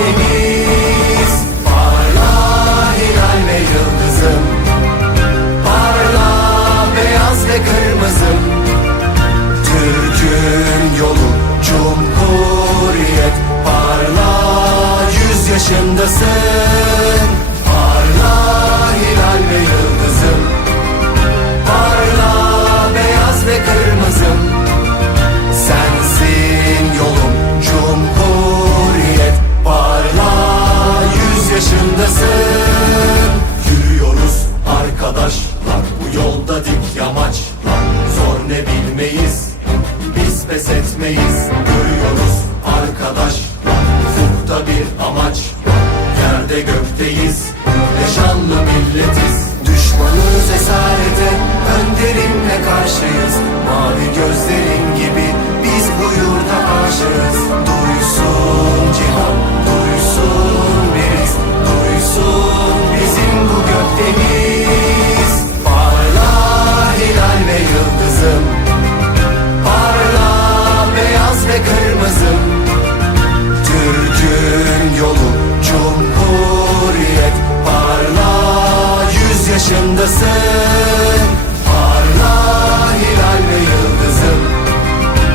gökdeniz Parla hilal ve yıldızım. Parla beyaz ve kırmızım. Türk'ün yolu Cumhuriyet. Parla yüz yaşındasın yüz yaşındasın Yürüyoruz arkadaşlar Bu yolda dik yamaçlar. Zor ne bilmeyiz Biz pes etmeyiz. Görüyoruz arkadaşlar Ufukta bir amaç var. Yerde gökteyiz Yaşanlı milletiz. Düşmanız esarete Önderimle karşıyız. Mavi gözlerin Türk'ün yolu